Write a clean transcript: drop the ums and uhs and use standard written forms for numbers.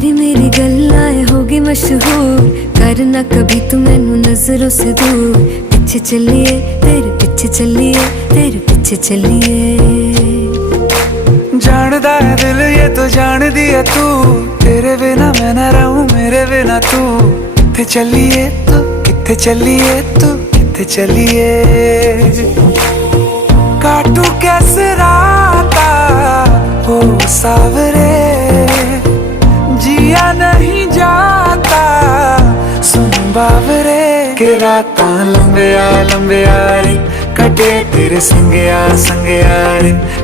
तेरी मेरी गल्लाएं होगी मशहूर, करना कभी तू मैनू नजरों से दूर। पीछे चलिए तेरे पीछे चलिए, तेरे पीछे चलिए। जानदा है दिल ये तो जान दिया तू, तेरे बिना मैं ना रहूं मेरे बिना तू। किथे चलिए तू, किथे चलिए तू, किथे चलिए। काटू कैसे राता हो सावरे, जिया नहीं जाता सुन बावरे। के राता लंबिया लंबिया रे, कटे तेरे संगया संगया रे।